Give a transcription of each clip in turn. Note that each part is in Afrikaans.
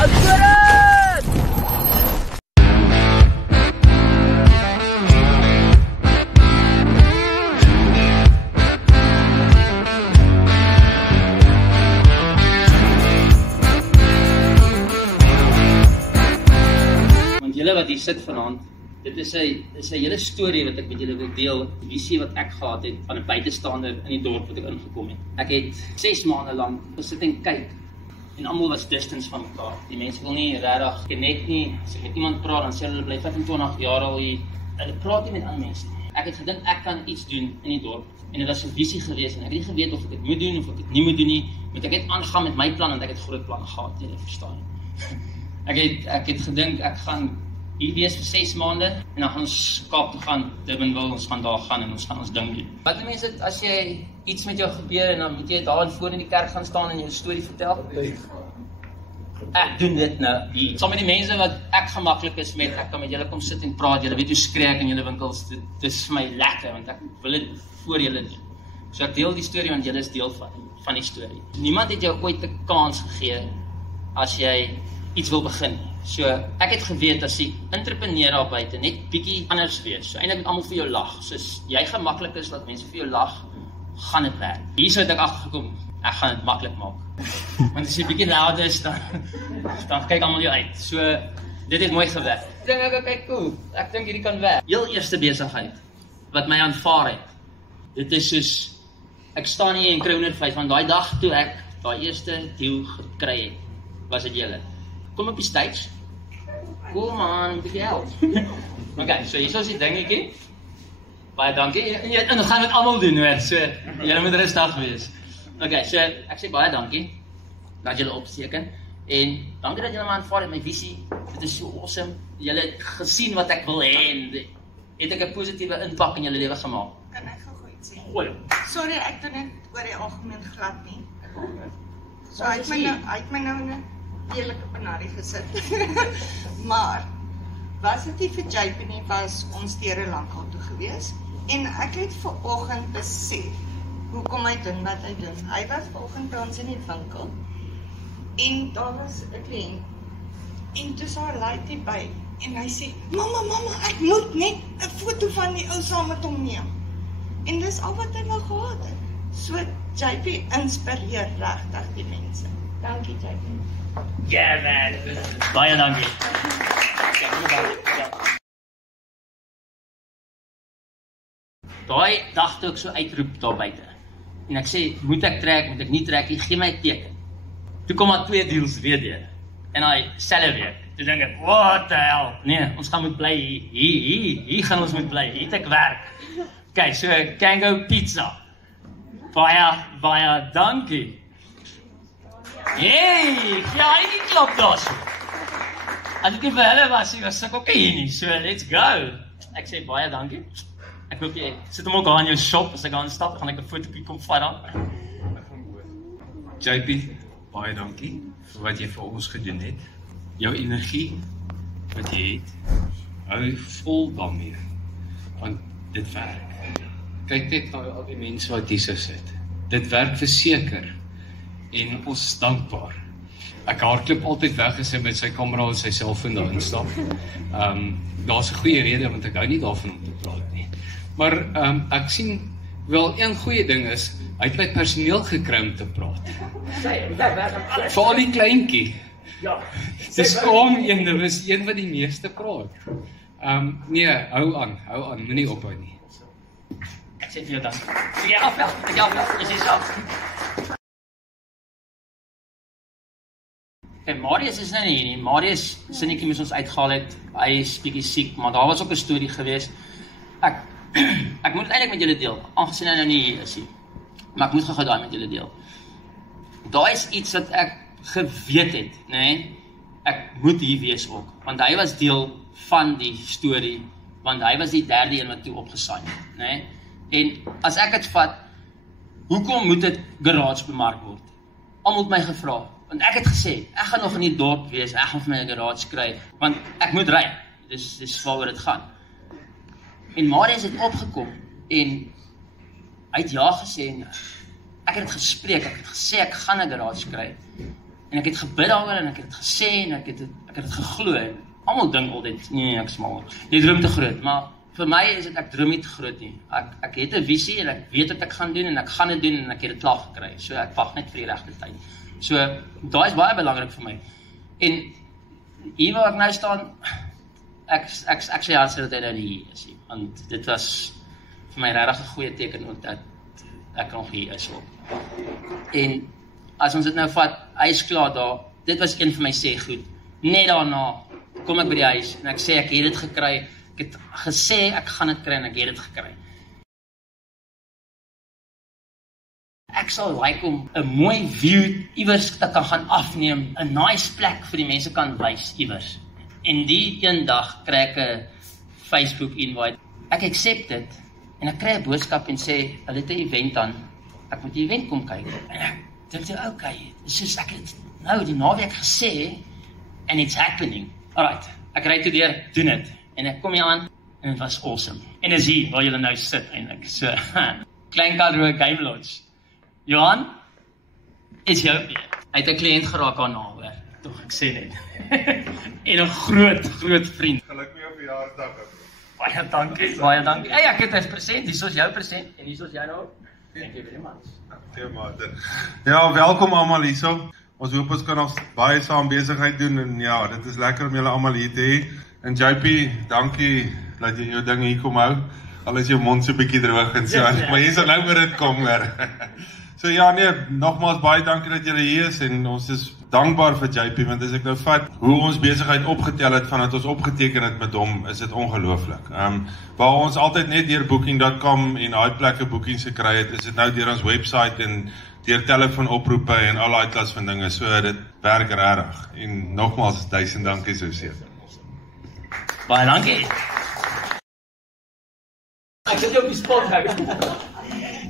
Julle wat hier sit vanaand, dit is 'n hele storie wat ek met julle wil deel, 'n visie wat ek gehad het van 'n buitestander in die dorp wat ek ingekom het. Ek het 6 maande lank gesit en kyk en almal was distance van mekaar. Die mense wil nie regtig connect nie. As ek met iemand praat, dan sê hulle bly 25 jaar al hier. Hulle praat nie met ander mense nie. Ek het gedink ek kan iets doen in die dorp en dit was 'n visie geweest en ek het nie geweet of ek dit moet doen of ek dit nie moet doen nie. Moet ek net aangaan met my plan want ek het groot planne gehad, jy verstaan. Ek het gedink ek gaan hier wees vir 6 maande en dan gaan ons Kaap toe gaan, Durbanville, ons gaan daar gaan en ons gaan ons ding doen. Wat doen mense as jy iets met jou gebeur en dan moet jy daar voor in die kerk gaan staan en jou storie vertel? Ek doen dit nou hier. Saam met die mense wat ek gemaklik is met, ek kan met julle kom sit en praat, julle weet hoe skree ek in julle winkels, dit is vir my lekker want ek wil dit voor julle doen. So ek deel die storie want julle is deel van die storie. Niemand het jou ooit 'n kans gegee as jy iets wil begin. So ek het geweet as die entrepreneur daar buite net bietjie anders wees. So eintlik moet almal vir jou lag. Soos jy gemaklik is dat mense vir jou lag, gaan dit werk. Hier het ek agtergekom, ek gaan dit maklik maak. Want as jy bietjie louder is dan kyk almal jou uit. So dit het mooi gewerk. Ek dink kyk cool. Ek dink hierdie kan werk. Heel eerste besigheid wat my aanvaar het. Dit is soos ek staan hier in Kroondervlies van daai dag toe ek daai eerste deal gekry het. Was dit julle? Kom op die stage. Kom aan, bietjie help. Okay, so hier is die dingetjie. Baie dankie. En ons gaan dit almal doen hoor. So julle moet rustig wees. Okay, so ek sê baie dankie dat julle opsteken en dankie dat julle my aanvaar het my visie. Dit is so awesome. Julle het gesien wat ek wil hê en het ek 'n positiewe impak in julle lewe gemaak. Kan ek gou iets sê? Goeie. Sorry, ek doen net oor die algemeen glad nie. So hy het my nou net eerlike benarie gesit. Maar was dit nie vir JP nie, was ons deure lankal toe gewees en ek het vanoggend besef hoekom hy doen wat hy doen. Hy was vanoggend by ons in die winkel en daar was 'n kliënt en toe sy laai by en hy sê, mamma, ek moet net 'n foto van die ou saam met hom neem. En dis al wat hy wou gehad het. So JP inspireer regtig die mense. Dankie JP. Yeah man, baie dankie. Daai dag toe ek so uitroep daar buite. En ek sê, moet ek trek, moet ek nie trek, gee my 'n teken. Toe kom daar 2 deals weer deur. En hy selfe week. Toe dink ek, what the hell? Nee, ons gaan moet bly hier gaan ons moet bly. Hier het ek werk. Okay, so Kango Pizza. Baie dankie. Hey, ja, hy nie klop daar so. As ek nie vir hulle was ek ook hier nie, so let's go. Ek sê baie dankie. Ek hoop jy sit hom ook aan jou shop, as ek gaan stap, gaan ek 'n fotootjie kom vat dan. JP, baie dankie vir wat jy vir ons gedoen het. Jou energie wat jy het, hou vol daarmee, want dit werk. Kyk net na al die mense wat hier sit. Dit werk verseker. En ons is dankbaar. Ek hardloop altyd weg as hy met sy kamera en sy selfoon daar instap. Daar's 'n goeie rede want ek hou nie daarvan om te praat nie. Maar ek sien wel een goeie ding is, hy het my personeel gekry om te praat. Vir die kleintjie. Ja. Dis kom een, dit was een wat die meeste praat. Nee, hou aan, moenie ophou nie. Ek sê vir jou dankie. Jy afwel, is self. Marius is nou nie hier nie. Marius sinnetjie moes ons uitgehaal het. Hy is bietjie siek, maar daar was ook 'n storie geweest. Ek moet dit eintlik met julle deel, aangesien hy nou nie hier is nie. Maar ek moet gou daai met julle deel. Daai is iets wat ek geweet het, nê? Ek moet hier wees ook, want hy was deel van die storie, want hy was die derde een wat toe opgesign het, nê? En as ek dit vat, hoekom moet dit garage bemark word? Almal het my gevra. Want ek het gesê, ek gaan nog in die dorp wees, ek gaan vir my 'n garage kry, want ek moet ry. Dis waaroor dit gaan. En Marius het opgekom en hy het ja gesê en ek het dit gespreek, ek het gesê ek gaan 'n garage kry. En ek het gebid daaroor en ek het dit gesê en ek het dit geglo. Almal dink altyd, nee, ek smal. Jy droom te groot, maar vir my is dit ek droom nie te groot nie. Ek het 'n visie en ek weet wat ek gaan doen en ek gaan dit doen en ek het dit klaar gekry. So ek wag net vir die regte tyd. So daai is baie belangrik vir my. En hier waar ek nou staan, ek sê ja, dat hy nou hier is. Want dit was vir my regtig 'n goeie teken ook dat ek nog hier is ook. En as ons dit nou vat, hy is klaar daar. Dit was een van my sê goed. Net daarna kom ek by die huis en ek sê ek het dit gekry. Ek het gesê ek gaan dit kry en ek het dit gekry. Ek sal like om 'n mooi view iewers te kan gaan afneem, 'n nice plek vir die mense kan wys iewers. En die een dag kry ek 'n Facebook invite. Ek accept dit en ek kry 'n boodskap en sê, hulle het 'n event aan. Ek moet die event kom kyk. En ek dink, okay, soos ek het nou die naweek gesê and it's happening. Alright, ek ry toe deur, doen dit. En ek kom hier aan en dit was awesome. En is hier waar julle nou sit eintlik. So Klein Karoo Game Lodge. Johan, is jou weer. Hy het 'n kliënt geraak daarna hoor. Tog ek sê net. En 'n groot vriend. Geluk met jou verjaarsdag. Baie dankie. Baie dankie. Hey, ek het 'n present. Hier is jou present en hier is jy nou. Thank you very much. Ja, welkom almal hierso. Ons hoop ons kan nog baie saam besigheid doen en ja, dit is lekker om julle almal hier te hê. En JP, dankie dat jy jou ding hier kom hou. Al is jou mond so 'n bietjie droog en so, maar jy sal nou weer dit kom hoor. So ja nee, nogmaals baie dankie dat julle hier is en ons is dankbaar vir JP want as ek nou vat hoe ons besigheid opgetel het vandat ons opgeteken het met hom, is dit ongelooflik. Waar ons altyd net deur booking.com en daai plekke boekings gekry het, is dit nou deur ons webwerf en deur telefoonoproepe en al daai klas van dinge. So dit werk regtig. En nogmaals 1000 dankie Susie. Baie dankie. Ek het jou op die spot hou.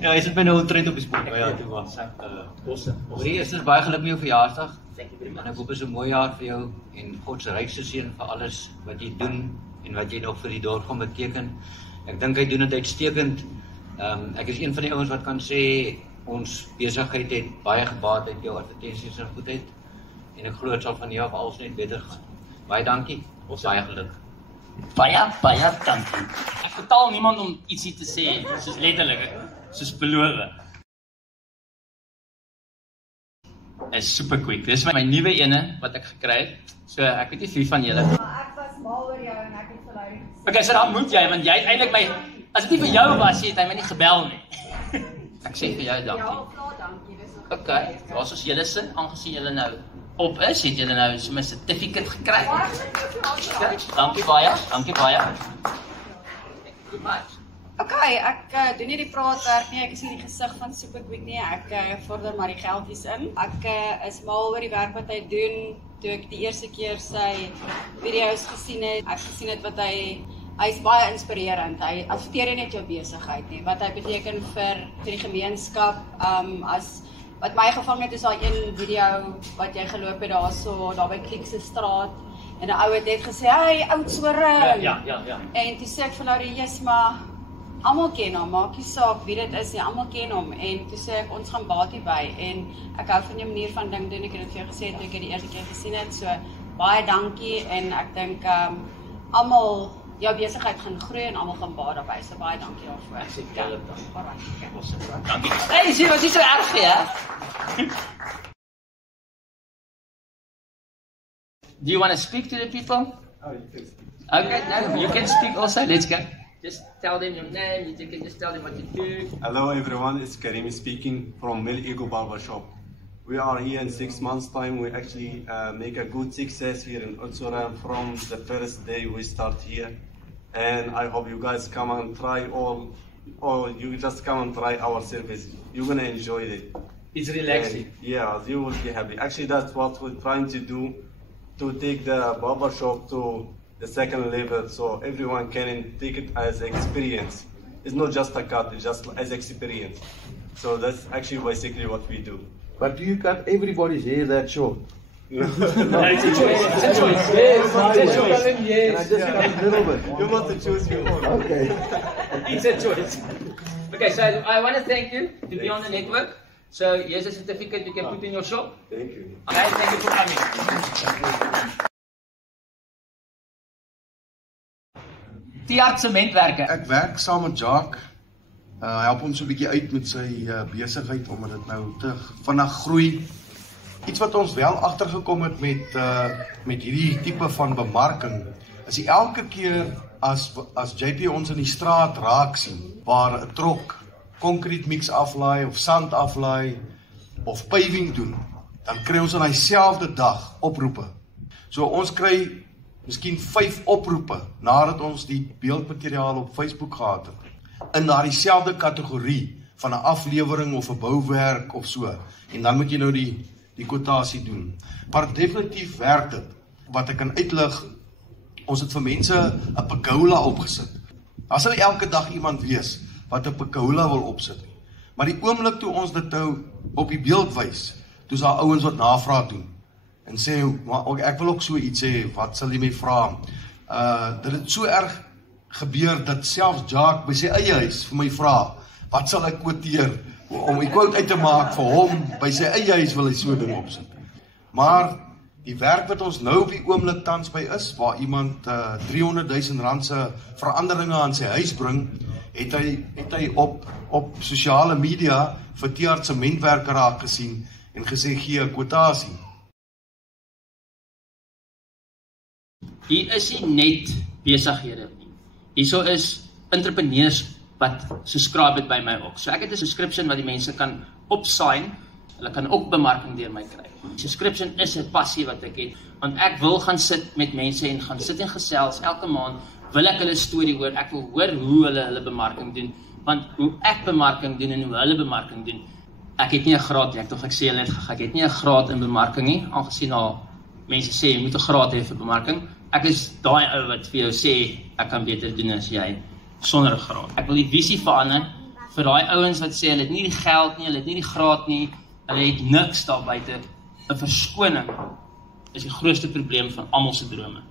Ja, jy sit my nou omtrent op die spot. Ja, toe was awesome. Eerstens is baie geluk met jou verjaarsdag. En ek hoop is 'n mooi jaar vir jou en God se rykste seën vir alles wat jy doen en wat jy nog vir die dorp gaan beteken. Ek dink hy doen dit uitstekend. Ek is een van die ouens wat kan sê ons besigheid het baie gebaat uit jou advertensies en goedheid. En ek glo dit sal van hier af alles net beter gaan. Baie dankie. Baie geluk. Baie dankie. Ek betaal niemand om ietsie te sê, soos letterlik, soos beloof. Is super quick. Dis my nuwe ene wat ek gekry het. So ek weet nie wie van julle. Ek was mal oor jou en ek het verlei. Okay, so dan moet jy want jy het eintlik my as dit nie vir jou was, het hy my nie gebel nie. Ek sê vir jou dankie. Ja, vra dankie. Dis Okay, daar's ons julle sin aangesien julle nou op is, het julle nou so 'n certificate gekry. Okay, dankie baie. Dankie baie. Good much. Okay, ek doen nie die praatwerk nie. Ek is nie die gesig van Super Quick nie. Ek vorder maar die geldjies in. Ek is mal oor die werk wat hy doen. Toe ek die eerste keer sy video's gesien het, ek gesien het wat hy's baie inspirerend. Hy adverteer net jou besigheid nie. Wat hy beteken vir die gemeenskap. As wat my gevang het is daai een video wat jy geloop het daar by Kliekse straat. En 'n ou het net gesê, "Hey, Oudtshoorn." Ja. En toe sê ek vir Laurie, "Yes, maar almal ken hom, maak nie saak wie dit is nie, almal ken hom." En toe sê ek, "Ons gaan baat hierby." En ek hou van jou manier van ding doen. Ek het dit vir jou gesê toe ek dit die eerste keer gesien het. So baie dankie en ek dink almal jou besigheid gaan groei en almal gaan baat daarbey. So baie dankie daarvoor. Ek sê julle dan. Alright. Dankie. Hey, sien wat is so erg hè? Do you want to speak to the people? Oh, you can speak. Okay, no, you can speak also. Let's go. Just tell them your name. You can just tell them what you do. Hello everyone, it's Karim speaking from Mill Eagle Barbershop. We are here in 6 months time. We actually make a good success here in Oudtshoorn from the first day we start here. And I hope you guys come and try or you just come and try our service. You're gonna enjoy it. It's relaxing. And yeah, you will be happy. Actually, that's what we're trying to do, to take the barbershop to the second level so everyone can take it as experience. It's not just a cut, it's just as experience. So that's actually basically what we do. But do you cut everybody's hair that short? No, it's a choice. It's a choice. Yes, it's a choice. Can I just cut a little bit? You want to choose your own. Okay. It's a choice. Okay, so I want to thank you to be on the network. So here's a certificate you can put in your shop. Thank you. Guys, thank you for coming. Tiart sementwerke. Ek werk saam met Jacques. Help hom so 'n bietjie uit met sy besigheid omdat dit nou te vinnig groei. Iets wat ons wel agtergekom het met hierdie tipe van bemarking is elke keer as JP ons in die straat raak sien waar 'n trok concrete mix aflaai of sand aflaai of paving doen, dan kry ons aan dieselfde dag oproepe. So ons kry miskien 5 oproepe nadat ons die beeldmateriaal op Facebook gehad het in daardie selfde kategorie van 'n aflewering of 'n bouwerk of so. En dan moet jy nou die kwotasie doen. Maar definitief werk dit. Wat ek kan uitlig, ons het vir mense 'n pergola opgesit. Daar sal elke dag iemand wees wat 'n pergola wil opsit. Maar die oomblik toe ons dit nou op die beeld wys, toe is daar ouens wat navraag doen en sê, maar ek wil ook so iets sê, wat sal jy my vra? Dit het so erg gebeur dat selfs Jacques by sy eie huis vir my vra, wat sal ek kwoteer om die quote uit te maak vir hom, by sy eie huis wil hy so ding opsit. Maar die werk wat ons nou op die oomblik tans by is, waar iemand 300.000 rand se veranderinge aan sy huis bring, het hy op sosiale media vir Tiart sementwerke raak gesien en gesê gee 'n kwotasie. Hier is nie net besighede nie. Hierso is entrepreneurs wat subscribe het by my ook. So ek het 'n subscription wat die mense kan opsign. Hulle kan ook bemarking deur my kry. Subscription is 'n passie wat ek het, want ek wil gaan sit met mense en gaan sit en gesels elke maand. Wil ek hulle storie hoor, ek wil hoor hoe hulle bemarking doen, want hoe ek bemarking doen en hoe hulle bemarking doen, ek het nie 'n graad nie, ek sê hulle net gaga, ek het nie 'n graad in bemarking nie, aangesien al mense sê jy moet 'n graad hê vir bemarking. Ek is daai ou wat vir jou sê ek kan beter doen as jy sonder 'n graad. Ek wil die visie verander vir daai ouens wat sê hulle het nie die geld nie, hulle het nie die graad nie, hulle het niks daar buite. 'n Verskoning is die grootste probleem van almal se drome.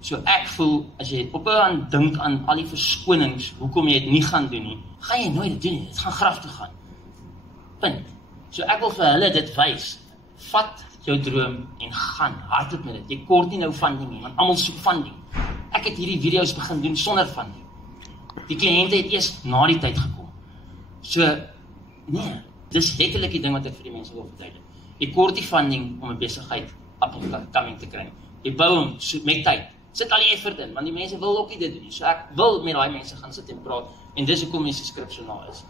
So ek voel, as jy ophou aan dink aan al die verskonings, hoekom jy dit nie gaan doen nie, gaan jy nooit dit doen nie, dit gaan graf toe gaan. Punt. So ek wil vir hulle dit wys. Vat jou droom en gaan hardop met dit. Jy kort nie nou funding nie, want almal soek funding. Ek het hierdie video's begin doen sonder funding. Die kliënte het eers na die tyd gekom. So, nee, dis letterlik die ding wat ek vir die mense wil verduidelik. Jy kort die funding om 'n besigheid up and coming te kry. Jy bou hom met tyd. Sit al die effort in, want die mense wil ook nie dit doen. So ek wil met daai mense gaan sit en praat, en dis hoekom die subscription daar is.